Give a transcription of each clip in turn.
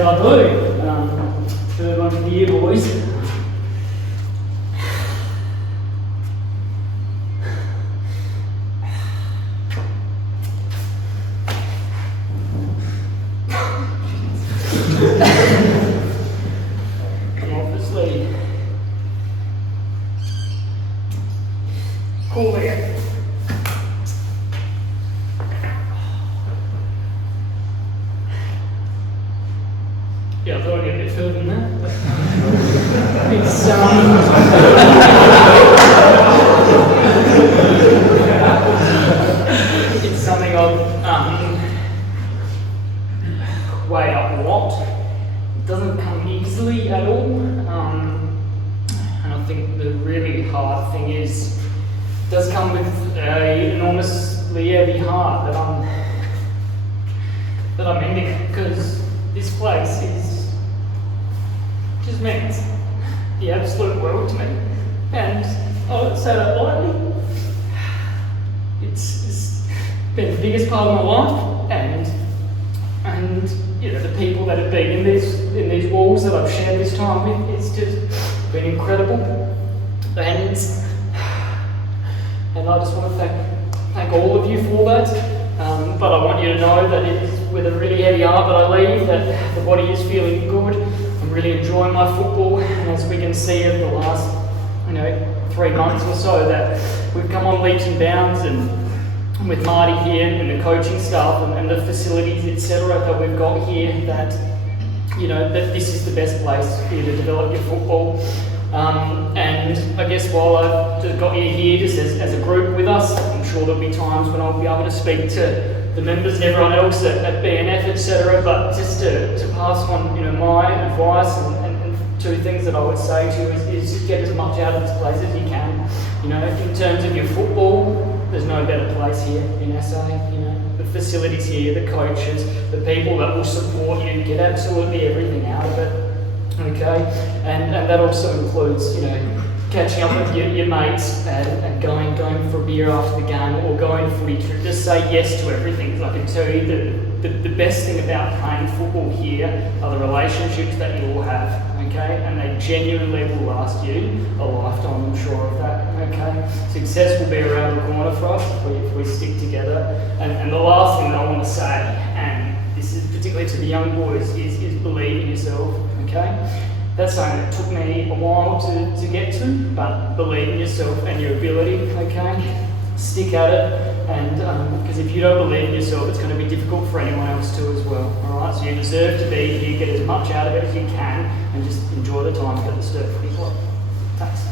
I do. Third one for the year, boys. And obviously, cool there. Yeah, I thought I'd get a bit further than that. But, it's something I've weighed up a lot. It doesn't come easily at all. And I think the really hard thing is, it does come with an enormously heavy heart that I'm ending, because this place just means the absolute world to me, and I don't say that lightly. It's been the biggest part of my life, and you know, the people that have been in these walls that I've shared this time with, it's just been incredible, and I just want to thank all of you for that. But I want you to know that it is with a really heavy heart that I leave, that the body is feeling good. I'm really enjoying my football, and as we can see over the last 3 months or so, that we've come on leaps and bounds, and with Marty here and the coaching staff and the facilities, etc., that we've got here, that that this is the best place for you to develop your football. And I guess while I've just got you here just as a group with us, I'm sure there'll be times when I'll be able to speak to the members and everyone else at BNF, etc. But just to pass on my advice and two things that I would say to you is just get as much out of this place as you can. In terms of your football, there's no better place here in SA. The facilities here, the coaches, the people that will support you, get absolutely everything out of it. Okay, and that also includes, catching up with your mates and going for a beer after the game, or going to footy trip. Just say yes to everything, because I can tell you the best thing about playing football here are the relationships that you all have, okay? And they genuinely will last you a lifetime, I'm sure of that, okay? Success will be around the corner for us if we stick together. And the last thing that I want to say, and this is particularly to the young boys, is believe in yourself, okay? That's something that took me a while to get to, but believe in yourself and your ability, okay? Stick at it, and because if you don't believe in yourself, it's going to be difficult for anyone else to as well, alright? So you deserve to be here, get as much out of it as you can, and just enjoy the time at the Sturt Footy Club. Thanks.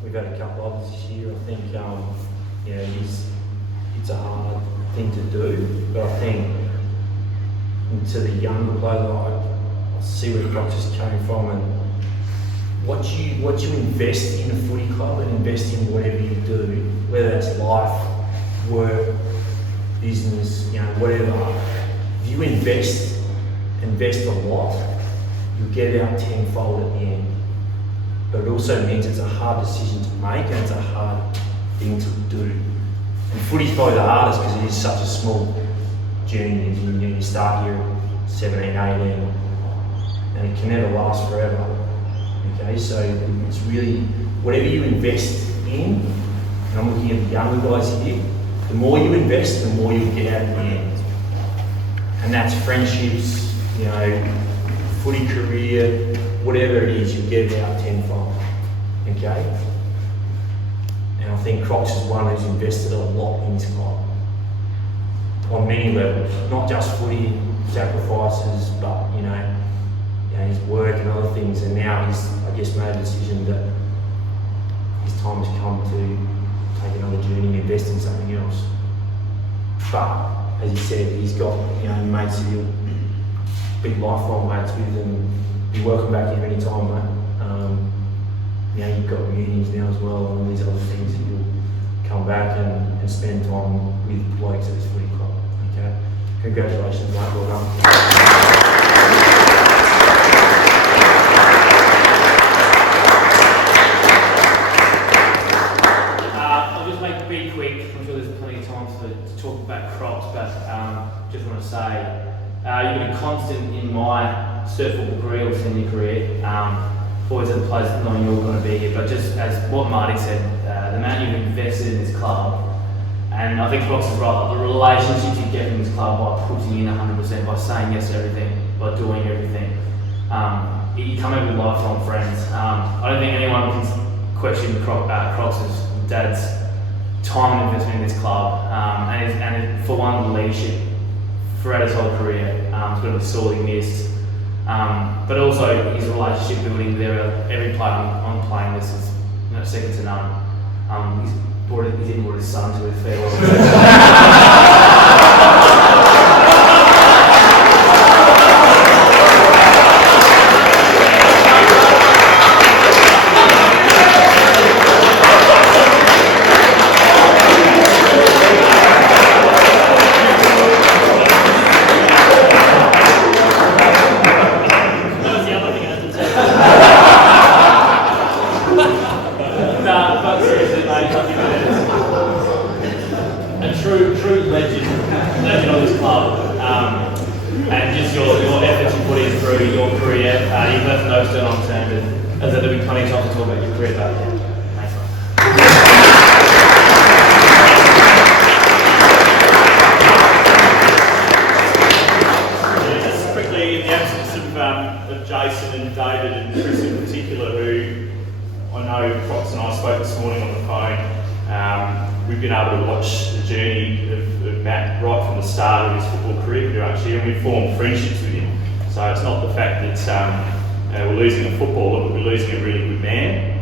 We've had a couple of others this year. I think it's a hard thing to do, but I think to the younger players, I see where Crocs is coming from, and what you invest in a footy club and invest in whatever you do, whether that's life, work, business, whatever. If you invest a lot, you get out tenfold at the end. But it also means it's a hard decision to make, and it's a hard thing to do. And footy's probably the hardest because it is such a small journey. You start here at 17, 18, and it can never last forever. Okay, so it's really whatever you invest in, and I'm looking at the younger guys here, the more you invest, the more you get out at the end. And that's friendships, footy career, whatever it is, you get it out tenfold, okay? And I think Crocs is one who's invested a lot in his club, on many levels, not just footy sacrifices, but his work and other things. And now he's, I guess, made a decision that his time has come to take another journey and invest in something else. But as he said, he's got mates who be lifelong mates with, and you're welcome back here anytime, mate. You know, you've got meetings now as well, and all these other things that you'll come back and spend time with blokes at this footy club. Okay, congratulations, mate. Well done. Talk about Crocs, but just want to say you've been a constant in my surf football career or senior career. Always at the place knowing you're going to be here, but just as what Marty said, the amount you've invested in this club, and I think Crocs is right, the relationships you get from this club by putting in 100%, by saying yes to everything, by doing everything. You come in with lifelong friends. I don't think anyone can question Crocs' dad's time and investment in this club, and for one, the leadership throughout his whole career. It's going to be sorely missed, but also his relationship building with every player on playing list is second to none. He's even brought his son to his farewell. True legend of this club, and just your efforts you put in through your career. You've left no stone unturned, and as there'll be plenty of time to talk about your career back then. Thanks, man. Just quickly, in the absence of Jason and David and Chris in particular, who I know Crocs and I spoke this morning on the phone. We've been able to watch the journey of Matt right from the start of his football career, actually, and we've formed friendships with him. So it's not the fact that we're losing a footballer, but we're losing a really good man.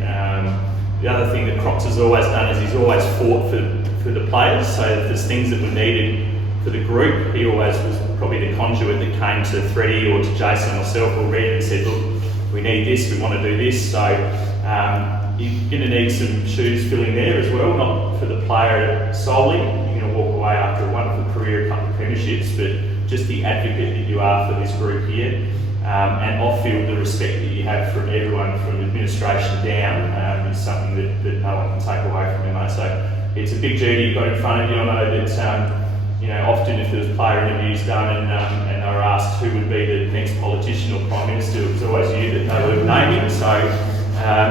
The other thing that Crocs has always done is he's always fought for the players. So if there's things that were needed for the group, he always was probably the conduit that came to Freddie or to Jason or myself or Red and said, look, we need this, we want to do this. So you're going to need some shoes filling there as well, not for the player solely. You're going to walk away after a wonderful career, a couple of premierships, but just the advocate that you are for this group here, and off-field, the respect that you have from everyone, from administration down, is something that no one can take away from you, mate. So it's a big journey you've got in front of you. I know that often if there was player interviews done and they were asked who would be the next politician or Prime Minister, it was always you that they were naming. So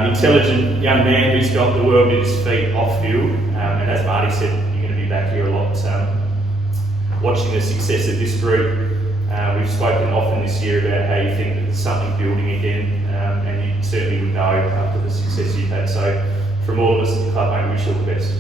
intelligent young man who's got the world at his feet off field, and as Marty said, you're going to be back here a lot watching the success of this group. We've spoken often this year about how you think that there's something building again, and you certainly would know after the success you've had. So from all of us at the club, mate, we wish you all the best.